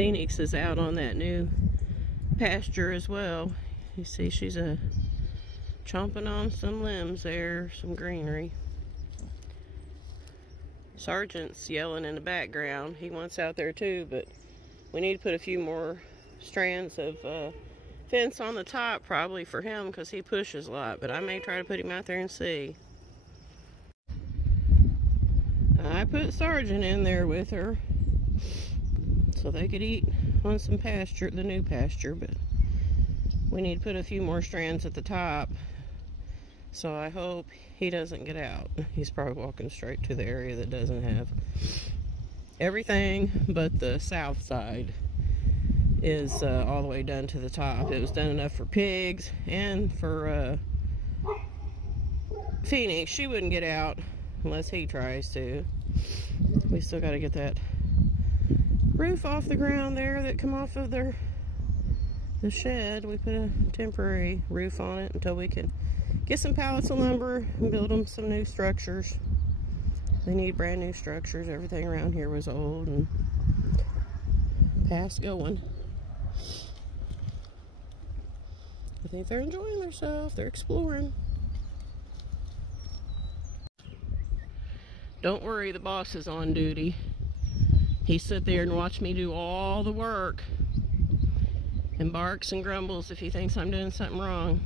Phoenix is out on that new pasture as well. You see she's chomping on some limbs there, some greenery. Sergeant's yelling in the background. He wants out there too, but we need to put a few more strands of fence on the top probably for him because he pushes a lot, but I may try to put him out there and see. I put Sergeant in there with her so they could eat on some pasture, the new pasture, but we need to put a few more strands at the top, so I hope he doesn't get out. He's probably walking straight to the area that doesn't have everything but the south side is all the way done to the top. It was done enough for pigs and for Phoenix. She wouldn't get out unless he tries to. We still got to get that roof off the ground there that come off of the shed. We put a temporary roof on it until we can get some pallets of lumber and build them some new structures. They need brand new structures. Everything around here was old and past going. I think they're enjoying themselves. They're exploring. Don't worry, the boss is on duty. He sit there and watch me do all the work and barks and grumbles if he thinks I'm doing something wrong.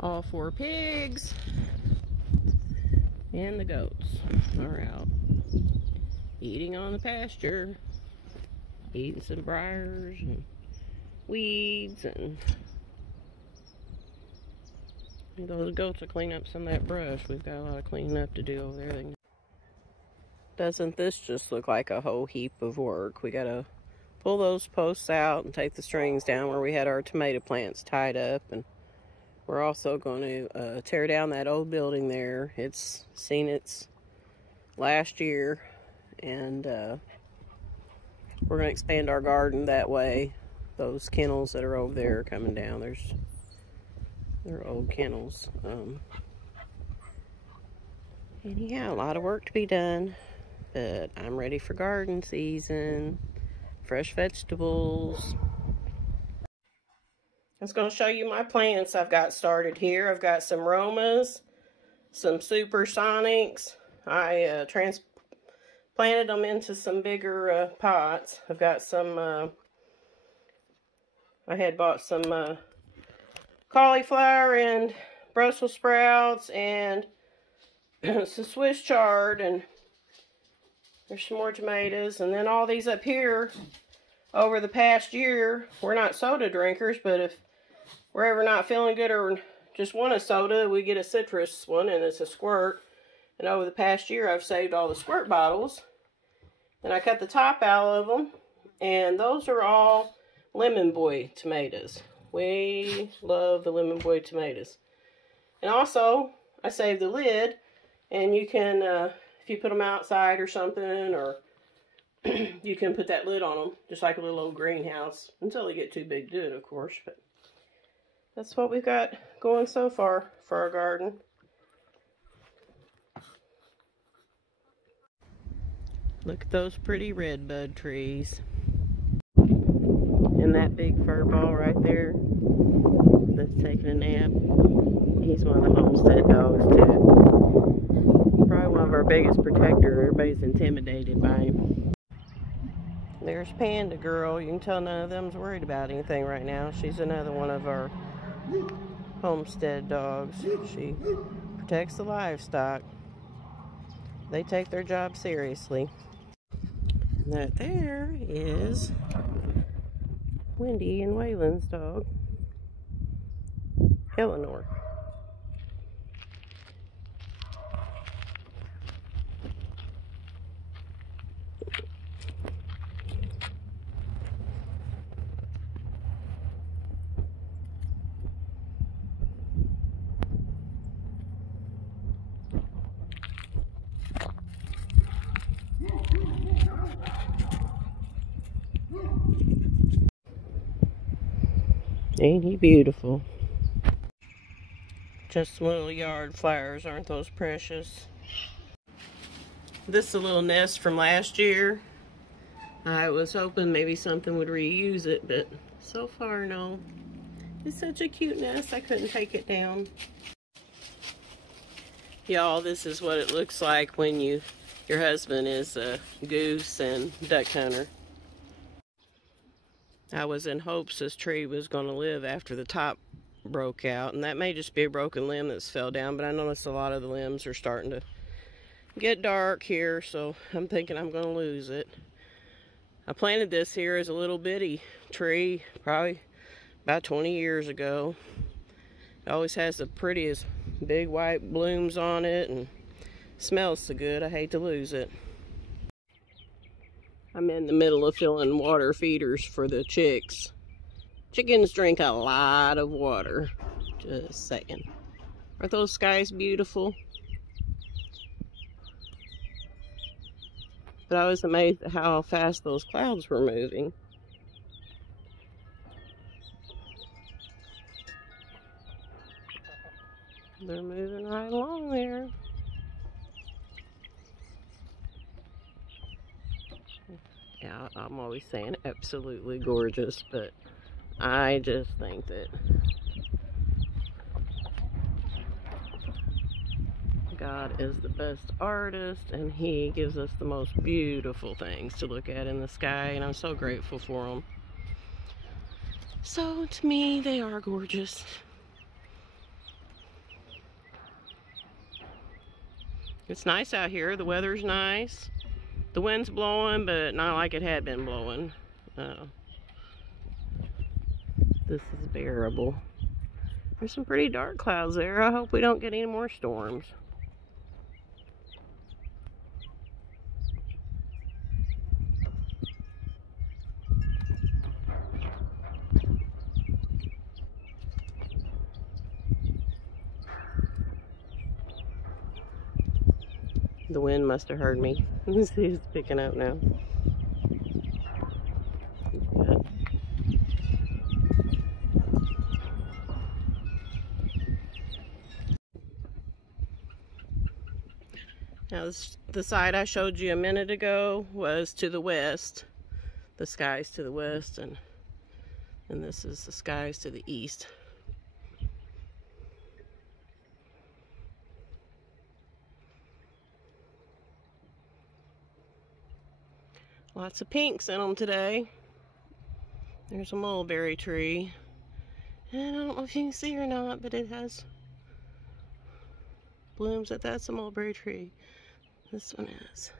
All 4 pigs and the goats are out eating on the pasture, eating some briars and weeds, and those goats will clean up some of that brush. We've got a lot of cleaning up to do over there. Doesn't this just look like a whole heap of work? We gotta pull those posts out and take the strings down where we had our tomato plants tied up, and we're also going to tear down that old building there. It's seen its last year, and we're going to expand our garden that way. Those kennels that are over there are coming down. They're old kennels. Anyhow, a lot of work to be done, but I'm ready for garden season. Fresh vegetables. I was going to show you my plants I've got started here. I've got some Romas, some Supersonics. I transplanted them into some bigger pots. I've got some, I had bought some cauliflower and Brussels sprouts and some Swiss chard, and there's some more tomatoes. And then all these up here over the past year, we're not soda drinkers, but if we're ever not feeling good or just want a soda, we get a citrus one, and it's a squirt. And over the past year, I've saved all the squirt bottles, and I cut the top out of them, and those are all Lemon Boy tomatoes. We love the Lemon Boy tomatoes. And also, I saved the lid, and you can, if you put them outside or something, or you can put that lid on them, just like a little old greenhouse, until they get too big to do it, of course. But that's what we've got going so far for our garden. Look at those pretty redbud trees. And that big fur ball right there that's taking a nap, he's one of the Homestead dogs too. Probably one of our biggest protectors. Everybody's intimidated by him. There's Panda Girl. You can tell none of them's worried about anything right now. She's another one of our Homestead dogs. She protects the livestock. They take their job seriously. And that there is Wendy and Waylon's dog, Eleanor. Ain't he beautiful? Just little yard flowers, aren't those precious? This is a little nest from last year. I was hoping maybe something would reuse it, but so far no. It's such a cute nest, I couldn't take it down. Y'all, this is what it looks like when your husband is a goose and duck hunter. I was in hopes this tree was going to live after the top broke out, and that may just be a broken limb that's fell down, but I noticed a lot of the limbs are starting to get dark here, so I'm thinking I'm going to lose it. I planted this here as a little bitty tree probably about 20 years ago. It always has the prettiest big white blooms on it and smells so good. I hate to lose it. I'm in the middle of filling water feeders for the chicks. Chickens drink a lot of water. Just saying. Aren't those skies beautiful? But I was amazed at how fast those clouds were moving. They're moving right along there. Yeah, I'm always saying absolutely gorgeous, but I just think that God is the best artist, and He gives us the most beautiful things to look at in the sky, and I'm so grateful for them. So to me, they are gorgeous. It's nice out here. The weather's nice. The wind's blowing, but not like it had been blowing. This is bearable. There's some pretty dark clouds there. I hope we don't get any more storms. The wind must have heard me. You see, it's picking up now. Yeah. Now, the side I showed you a minute ago was to the west. The sky's to the west, and this is the skies to the east. Lots of pinks in them today. There's a mulberry tree. And I don't know if you can see or not, but it has blooms. That's a mulberry tree. This one is.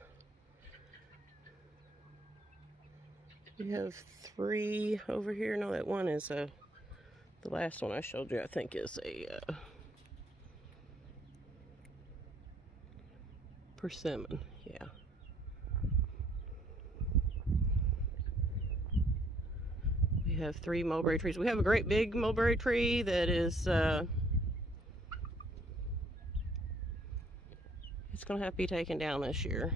We have 3 over here. No, that one is the last one I showed you, I think, is a persimmon. Yeah. We have 3 mulberry trees. We have a great big mulberry tree that is it's gonna have to be taken down this year.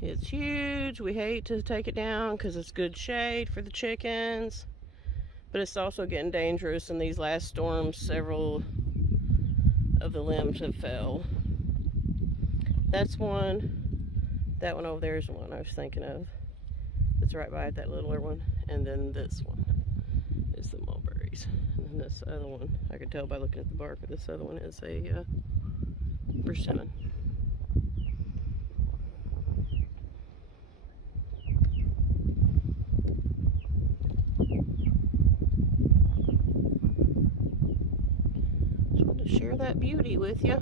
It's huge. We hate to take it down because it's good shade for the chickens, but it's also getting dangerous. In these last storms, several of the limbs have fell. That's one. That one over there is the one I was thinking of. It's right by it, that littler one. And then this one is the mulberries. And then this other one, I could tell by looking at the bark, but this other one is a persimmon. Just wanted to share that beauty with you.